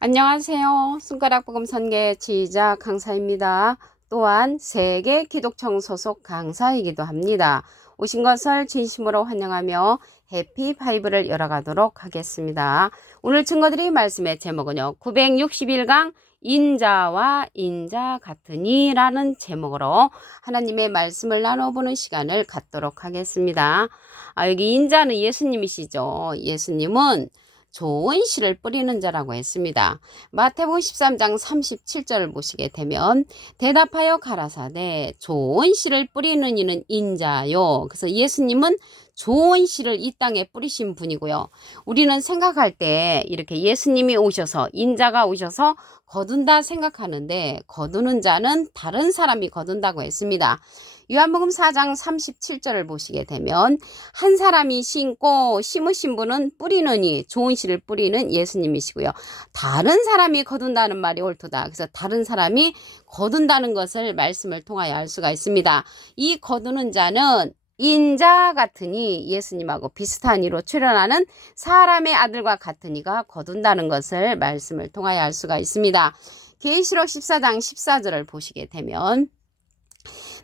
안녕하세요. 손가락복음 선계 지휘자 강사입니다. 또한 세계 기독청 소속 강사이기도 합니다. 오신 것을 진심으로 환영하며 해피 파이브를 열어가도록 하겠습니다. 오늘 증거드릴 말씀의 제목은요. 961강 인자와 인자 같으니 라는 제목으로 하나님의 말씀을 나눠보는 시간을 갖도록 하겠습니다. 여기 인자는 예수님이시죠. 예수님은 좋은 씨를 뿌리는 자라고 했습니다. 마태복음 13장 37절을 보시게 되면 대답하여 가라사대 좋은 씨를 뿌리는 이는 인자요. 그래서 예수님은 좋은 씨를 이 땅에 뿌리신 분이고요. 우리는 생각할 때 이렇게 예수님이 오셔서 인자가 오셔서 거둔다 생각하는데 거두는 자는 다른 사람이 거둔다고 했습니다. 요한복음 4장 37절을 보시게 되면 한 사람이 심으신 분은 뿌리느니 좋은 씨를 뿌리는 예수님이시고요. 다른 사람이 거둔다는 말이 옳도다. 그래서 다른 사람이 거둔다는 것을 말씀을 통하여 알 수가 있습니다. 이 거두는 자는 인자 같으니 예수님하고 비슷한 이로 출현하는 사람의 아들과 같은 이가 거둔다는 것을 말씀을 통하여 알 수가 있습니다. 계시록 14장 14절을 보시게 되면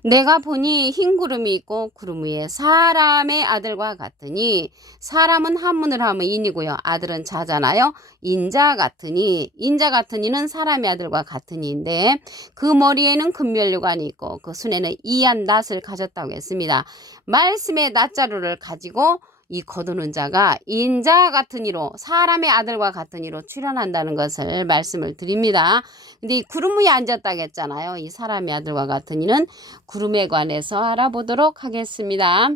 내가 보니 흰 구름이 있고 구름 위에 사람의 아들과 같으니 사람은 한문을 하면 인이고요. 아들은 자잖아요. 인자 같으니는 사람의 아들과 같으니인데 그 머리에는 금면류관이 있고 그 손에는 이한 낫을 가졌다고 했습니다. 말씀의 낫자루를 가지고 이 거두는 자가 인자 같은 이로 사람의 아들과 같은 이로 출현한다는 것을 말씀을 드립니다. 근데 이 구름 위에 앉았다고 했잖아요. 이 사람의 아들과 같은 이는 구름에 관해서 알아보도록 하겠습니다.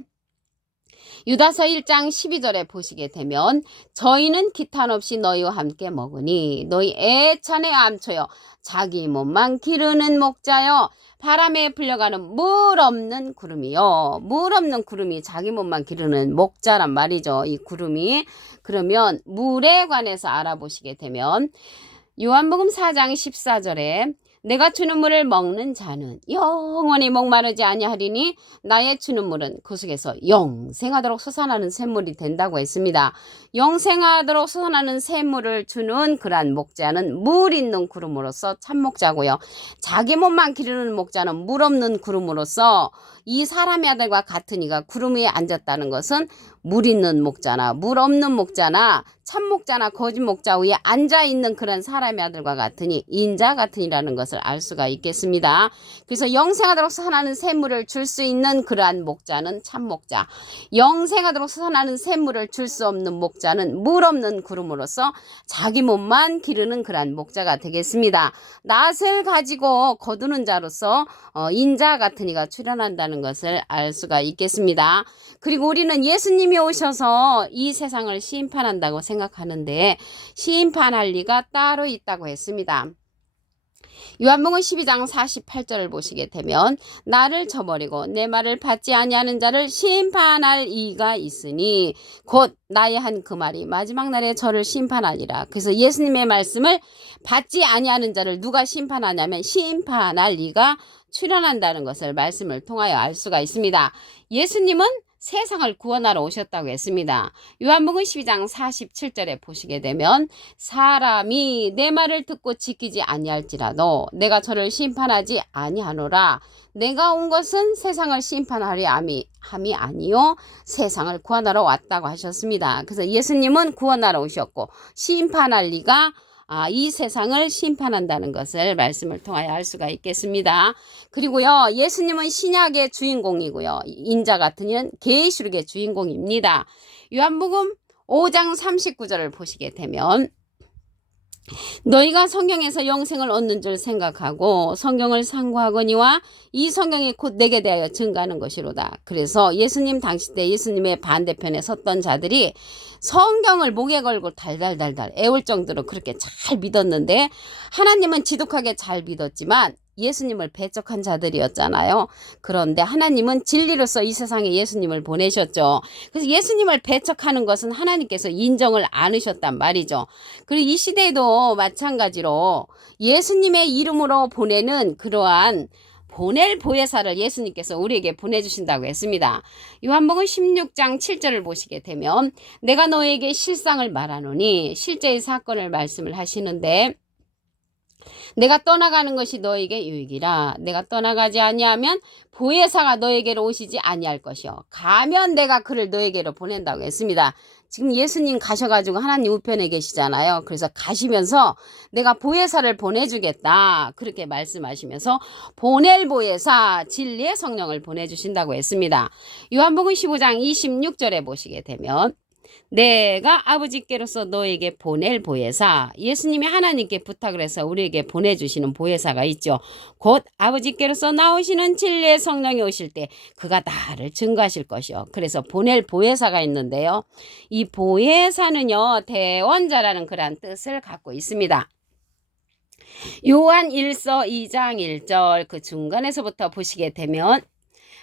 유다서 1장 12절에 보시게 되면 저희는 기탄 없이 너희와 함께 먹으니 너희 애찬의 암초여 자기 몸만 기르는 목자여 바람에 불려가는 물 없는 구름이요. 물 없는 구름이 자기 몸만 기르는 목자란 말이죠. 이 구름이. 그러면 물에 관해서 알아보시게 되면 요한복음 4장 14절에 내가 주는 물을 먹는 자는 영원히 목마르지 아니하리니 나의 주는 물은 그 속에서 영생하도록 솟아나는 샘물이 된다고 했습니다. 영생하도록 솟아나는 샘물을 주는 그러한 목자는 물 있는 구름으로서 참목자고요. 자기 몸만 기르는 목자는 물 없는 구름으로서 이 사람의 아들과 같은 이가 구름 위에 앉았다는 것은 물 있는 목자나 물 없는 목자나 참목자나 거짓 목자 위에 앉아있는 그런 사람의 아들과 같으니 인자 같으니라는 것을 알 수가 있겠습니다. 그래서 영생하도록 솟아나는 샘물을 줄 수 있는 그러한 목자는 참목자, 영생하도록 솟아나는 샘물을 줄 수 없는 목자는 물 없는 구름으로서 자기 몸만 기르는 그러한 목자가 되겠습니다. 낫을 가지고 거두는 자로서 인자 같은 이가 출현한다는 것을 알 수가 있겠습니다. 그리고 우리는 예수님이 오셔서 이 세상을 심판한다고 생각하는데 심판할 리가 따로 있다고 했습니다. 요한복음 12장 48절을 보시게 되면 나를 저버리고 내 말을 받지 아니하는 자를 심판할 이가 있으니 곧 나의 한 그 말이 마지막 날에 저를 심판하리라. 그래서 예수님의 말씀을 받지 아니하는 자를 누가 심판하냐면 심판할 이가 출현한다는 것을 말씀을 통하여 알 수가 있습니다. 예수님은 세상을 구원하러 오셨다고 했습니다. 요한복음 12장 47절에 보시게 되면 사람이 내 말을 듣고 지키지 아니할지라도 내가 저를 심판하지 아니하노라. 내가 온 것은 세상을 심판하려 함이 아니요 세상을 구원하러 왔다고 하셨습니다. 그래서 예수님은 구원하러 오셨고 심판할 리가 이 세상을 심판한다는 것을 말씀을 통하여 알 수가 있겠습니다. 그리고요, 예수님은 신약의 주인공이고요. 인자 같은 이는 계시록의 주인공입니다. 요한복음 5장 39절을 보시게 되면 너희가 성경에서 영생을 얻는 줄 생각하고 성경을 상고하거니와 이 성경이 곧 내게 대하여 증거하는 것이로다. 그래서 예수님 당시 때 예수님의 반대편에 섰던 자들이 성경을 목에 걸고 달달달달 애울 정도로 그렇게 잘 믿었는데 하나님은 지독하게 잘 믿었지만 예수님을 배척한 자들이었잖아요. 그런데 하나님은 진리로서 이 세상에 예수님을 보내셨죠. 그래서 예수님을 배척하는 것은 하나님께서 인정을 않으셨단 말이죠. 그리고 이 시대에도 마찬가지로 예수님의 이름으로 보내는 그러한 보낼 보혜사를 예수님께서 우리에게 보내주신다고 했습니다. 요한복음 16장 7절을 보시게 되면 내가 너에게 실상을 말하노니 실제의 사건을 말씀을 하시는데 내가 떠나가는 것이 너에게 유익이라. 내가 떠나가지 아니하면 보혜사가 너에게로 오시지 아니할 것이요 가면 내가 그를 너에게로 보낸다고 했습니다. 지금 예수님 가셔가지고 하나님 우편에 계시잖아요. 그래서 가시면서 내가 보혜사를 보내주겠다 그렇게 말씀하시면서 보낼 보혜사 진리의 성령을 보내주신다고 했습니다. 요한복음 15장 26절에 보시게 되면 내가 아버지께로서 너에게 보낼 보혜사, 예수님이 하나님께 부탁을 해서 우리에게 보내주시는 보혜사가 있죠. 곧 아버지께로서 나오시는 진리의 성령이 오실 때 그가 나를 증거하실 것이요. 그래서 보낼 보혜사가 있는데요. 이 보혜사는요, 대원자라는 그런 뜻을 갖고 있습니다. 요한 1서 2장 1절 그 중간에서부터 보시게 되면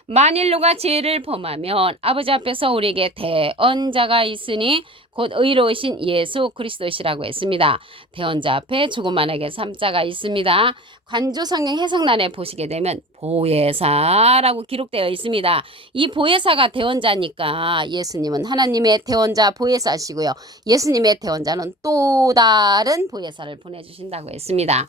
만일 누가 죄를 범하면 아버지 앞에서 우리에게 대언자가 있으니 곧 의로우신 예수 그리스도시라고 했습니다. 대언자 앞에 조그만하게 3자가 있습니다. 관조 성경 해석란에 보시게 되면 보혜사라고 기록되어 있습니다. 이 보혜사가 대언자니까 예수님은 하나님의 대언자 보혜사시고요. 예수님의 대언자는 또 다른 보혜사를 보내주신다고 했습니다.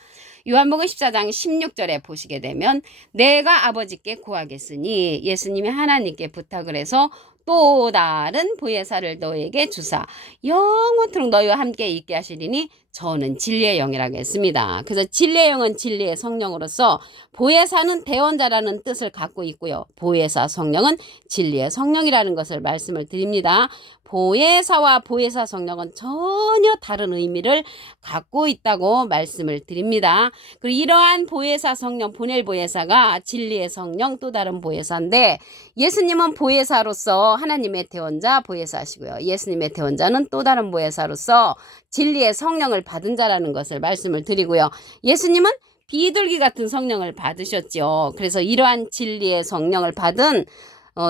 요한복음 14장 16절에 보시게 되면 내가 아버지께 구하겠으니 예수님이 하나님께 부탁을 해서 또 다른 보혜사를 너에게 주사 영원토록 너희와 함께 있게 하시리니 저는 진리의 영이라고 했습니다. 그래서 진리의 영은 진리의 성령으로서 보혜사는 대언자라는 뜻을 갖고 있고요. 보혜사 성령은 진리의 성령이라는 것을 말씀을 드립니다. 보혜사와 보혜사 성령은 전혀 다른 의미를 갖고 있다고 말씀을 드립니다. 그리고 이러한 보혜사 성령, 보낼 보혜사가 진리의 성령 또 다른 보혜사인데 예수님은 보혜사로서 하나님의 대언자 보혜사시고요. 예수님의 대언자는 또 다른 보혜사로서 진리의 성령을 받은 자라는 것을 말씀을 드리고요. 예수님은 비둘기 같은 성령을 받으셨죠. 그래서 이러한 진리의 성령을 받은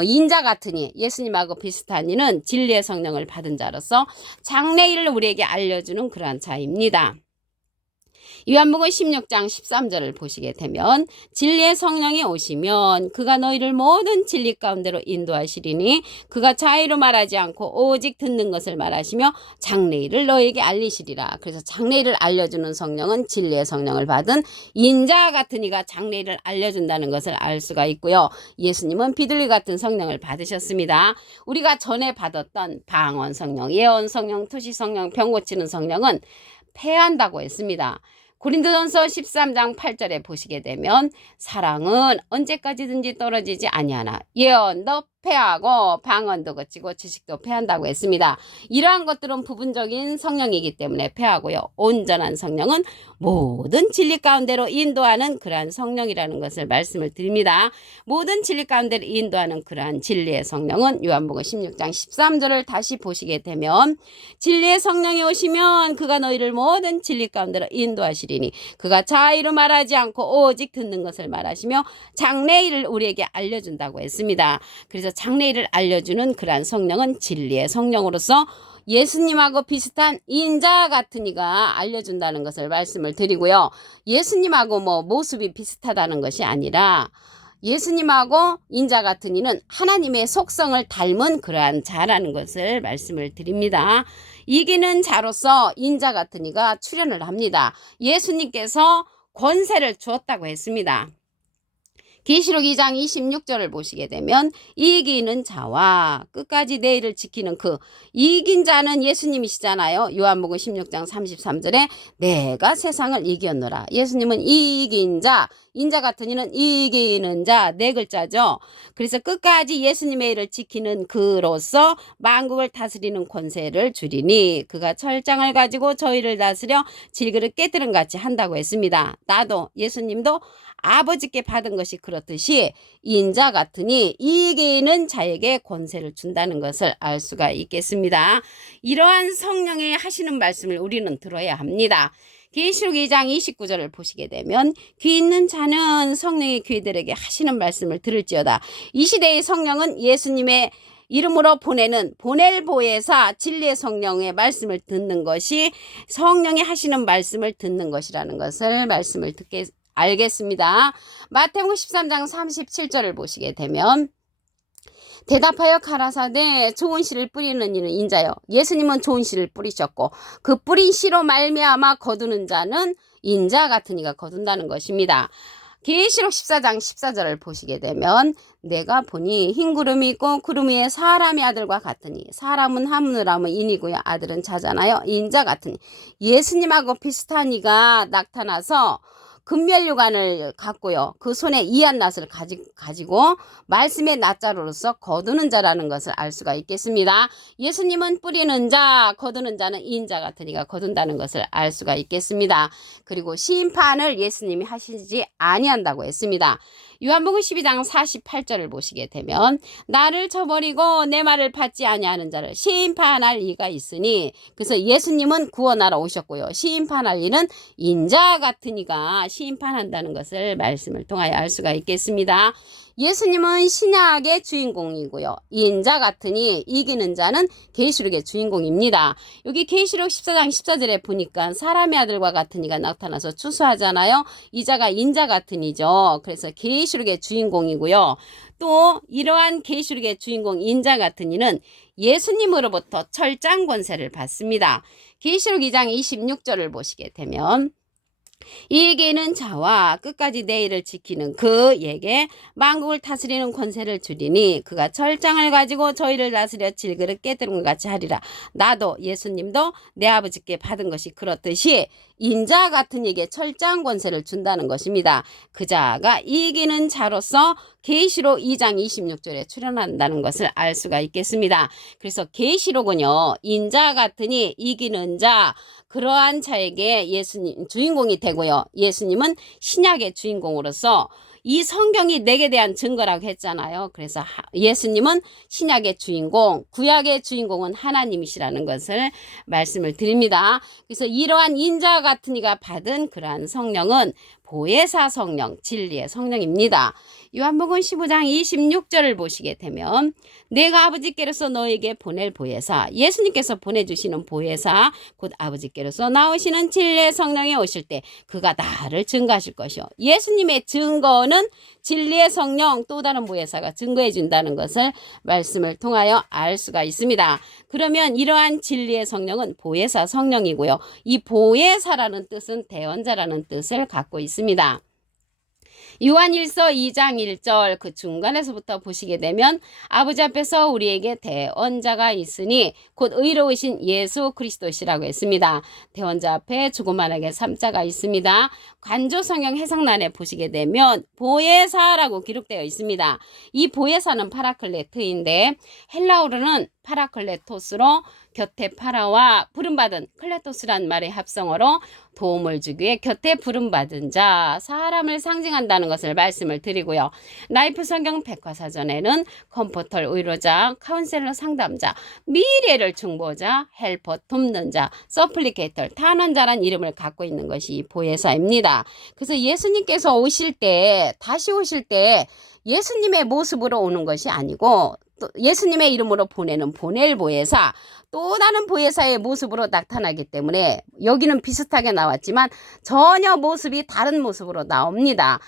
인자 같으니 예수님하고 비슷한 이는 진리의 성령을 받은 자로서 장래일을 우리에게 알려주는 그러한 자입니다. 요한복음 16장 13절을 보시게 되면 진리의 성령이 오시면 그가 너희를 모든 진리 가운데로 인도하시리니 그가 자의로 말하지 않고 오직 듣는 것을 말하시며 장래일을 너희에게 알리시리라. 그래서 장래일을 알려주는 성령은 진리의 성령을 받은 인자 같은 이가 장래일을 알려준다는 것을 알 수가 있고요. 예수님은 비둘기 같은 성령을 받으셨습니다. 우리가 전에 받았던 방언 성령, 예언 성령, 투시 성령, 병 고치는 성령은 패한다고 했습니다. 고린도전서 13장 8절에 보시게 되면 사랑은 언제까지든지 떨어지지 아니하나 예언도 패하고 방언도 거치고 지식도 패한다고 했습니다. 이러한 것들은 부분적인 성령이기 때문에 패하고요. 온전한 성령은 모든 진리 가운데로 인도하는 그러한 성령이라는 것을 말씀을 드립니다. 모든 진리 가운데로 인도하는 그러한 진리의 성령은 요한복음 16장 13절을 다시 보시게 되면 진리의 성령이 오시면 그가 너희를 모든 진리 가운데로 인도하시리니 그가 자의로 말하지 않고 오직 듣는 것을 말하시며 장래일을 우리에게 알려준다고 했습니다. 그래서 장래일을 알려주는 그러한 성령은 진리의 성령으로서 예수님하고 비슷한 인자 같은 이가 알려준다는 것을 말씀을 드리고요. 예수님하고 모습이 비슷하다는 것이 아니라 예수님하고 인자 같은 이는 하나님의 속성을 닮은 그러한 자라는 것을 말씀을 드립니다. 이기는 자로서 인자 같은 이가 출현을 합니다. 예수님께서 권세를 주었다고 했습니다. 계시록 2장 26절을 보시게 되면 이기는 자와 끝까지 내일을 지키는 그 이긴 자는 예수님이시잖아요. 요한복음 16장 33절에 내가 세상을 이겼노라. 예수님은 이긴 자, 인자 같은 이는 이기는 자 네 글자죠. 그래서 끝까지 예수님의 일을 지키는 그로서 만국을 다스리는 권세를 주리니 그가 철장을 가지고 저희를 다스려 질그릇 깨뜨린 같이 한다고 했습니다. 나도 예수님도 아버지께 받은 것이 그렇듯이 인자 같으니 이기는 자에게 권세를 준다는 것을 알 수가 있겠습니다. 이러한 성령이 하시는 말씀을 우리는 들어야 합니다. 계시록 2장 29절을 보시게 되면 귀 있는 자는 성령의 귀들에게 하시는 말씀을 들을지어다. 이 시대의 성령은 예수님의 이름으로 보낼 보혜사 진리의 성령의 말씀을 듣는 것이 성령이 하시는 말씀을 듣는 것이라는 것을 말씀을 알겠습니다. 마태복음 13장 37절을 보시게 되면 대답하여 가라사대 좋은 씨를 뿌리는 이는 인자요. 예수님은 좋은 씨를 뿌리셨고 그 뿌린 씨로 말미암아 거두는 자는 인자 같은 이가 거둔다는 것입니다. 계시록 14장 14절을 보시게 되면 내가 보니 흰 구름이 있고 구름 위에 사람의 아들과 같으니 사람은 하늘하면 인이고요. 아들은 자잖아요. 인자 같으니 예수님하고 비슷한 이가 나타나서 금면류관을 갖고요. 그 손에 이한낫을 가지고 말씀의 낫자로서 거두는 자라는 것을 알 수가 있겠습니다. 예수님은 뿌리는 자, 거두는 자는 인자 같으니까 거둔다는 것을 알 수가 있겠습니다. 그리고 심판을 예수님이 하시지 아니한다고 했습니다. 요한복음 12장 48절을 보시게 되면 나를 쳐버리고 내 말을 받지 아니하는 자를 심판할 이가 있으니 그래서 예수님은 구원하러 오셨고요. 심판할 이는 인자 같은 이가 심판한다는 것을 말씀을 통하여 알 수가 있겠습니다. 예수님은 신약의 주인공이고요. 인자 같으니 이기는 자는 계시록의 주인공입니다. 여기 계시록 14장 14절에 보니까 사람의 아들과 같은 이가 나타나서 추수하잖아요. 이자가 인자 같은 이죠. 그래서 계시록의 주인공이고요. 또 이러한 계시록의 주인공 인자 같은 이는 예수님으로부터 철장 권세를 받습니다. 계시록 2장 26절을 보시게 되면 이에게는 자와 끝까지 내일을 지키는 그에게 만국을 다스리는 권세를 주리니 그가 철장을 가지고 저희를 다스려 질그릇 깨뜨린 것 같이 하리라. 나도 예수님도 내 아버지께 받은 것이 그렇듯이 인자 같은 이에게 철장 권세를 준다는 것입니다. 그 자가 이기는 자로서 계시록 2장 26절에 출연한다는 것을 알 수가 있겠습니다. 그래서 계시록은요. 인자 같으니 이기는 자 그러한 자에게 예수님 주인공이 되고요. 예수님은 신약의 주인공으로서 이 성경이 내게 대한 증거라고 했잖아요. 그래서 예수님은 신약의 주인공, 구약의 주인공은 하나님이시라는 것을 말씀을 드립니다. 그래서 이러한 인자 같은 이가 받은 그러한 성령은 보혜사 성령, 진리의 성령입니다. 요한복음 15장 26절을 보시게 되면 내가 아버지께로서 너에게 보낼 보혜사, 예수님께서 보내주시는 보혜사, 곧 아버지께로서 나오시는 진리의 성령이 오실 때 그가 나를 증거하실 것이요. 예수님의 증거는 진리의 성령, 또 다른 보혜사가 증거해 준다는 것을 말씀을 통하여 알 수가 있습니다. 그러면 이러한 진리의 성령은 보혜사 성령이고요. 이 보혜사라는 뜻은 대언자라는 뜻을 갖고 있습니다. 요한일서 2장 1절 그 중간에서부터 보시게 되면 아버지 앞에서 우리에게 대언자가 있으니 곧 의로우신 예수 그리스도시라고 했습니다. 대언자 앞에 조그만하게 3자가 있습니다. 관조성경 해석란에 보시게 되면 보혜사라고 기록되어 있습니다. 이 보혜사는 파라클레트인데 헬라어로는 파라클레토스로 곁에 파라와 부름받은 클레토스란 말의 합성어로 도움을 주기 위해 곁에 부름받은 자, 사람을 상징한다는 것을 말씀을 드리고요. 라이프 성경 백과사전에는 컴포터 의로자, 카운셀러 상담자, 미래를 중보자, 헬퍼 돕는 자, 서플리케이터 탄원자란 이름을 갖고 있는 것이 보혜사입니다. 그래서 예수님께서 오실 때 다시 오실 때 예수님의 모습으로 오는 것이 아니고 또 예수님의 이름으로 보내는 보낼 보혜사, 또 다른 보혜사의 모습으로 나타나기 때문에 여기는 비슷하게 나왔지만 전혀 모습이 다른 모습으로 나옵니다.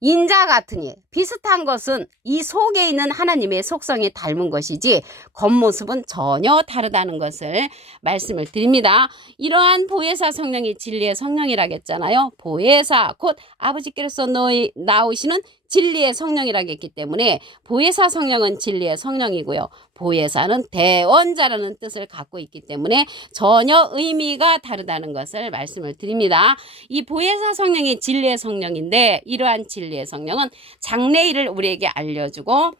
인자 같으니 비슷한 것은 이 속에 있는 하나님의 속성이 닮은 것이지 겉모습은 전혀 다르다는 것을 말씀을 드립니다. 이러한 보혜사 성령이 진리의 성령이라고 했잖아요. 보혜사 곧 아버지께로서 나오시는 진리의 성령이라고 했기 때문에 보혜사 성령은 진리의 성령이고요. 보혜사는 대언자라는 뜻을 갖고 있기 때문에 전혀 의미가 다르다는 것을 말씀을 드립니다. 이 보혜사 성령이 진리의 성령인데 이러한 진리의 성령은 장래일을 우리에게 알려주고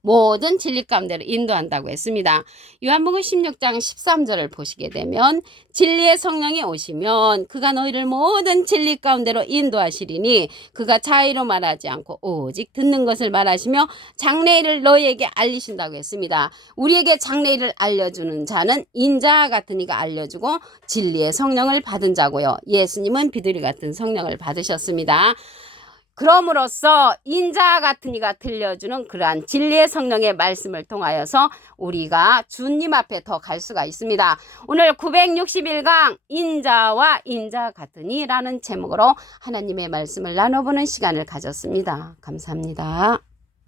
모든 진리 가운데로 인도한다고 했습니다. 요한복음 16장 13절을 보시게 되면 진리의 성령이 오시면 그가 너희를 모든 진리 가운데로 인도하시리니 그가 자의로 말하지 않고 오직 듣는 것을 말하시며 장래일을 너희에게 알리신다고 했습니다. 우리에게 장래일을 알려주는 자는 인자 같은 이가 알려주고 진리의 성령을 받은 자고요. 예수님은 비둘기 같은 성령을 받으셨습니다. 그럼으로써 인자 같은 이가 들려주는 그러한 진리의 성령의 말씀을 통하여서 우리가 주님 앞에 더 갈 수가 있습니다. 오늘 961강 인자와 인자 같은 이라는 제목으로 하나님의 말씀을 나눠보는 시간을 가졌습니다. 감사합니다.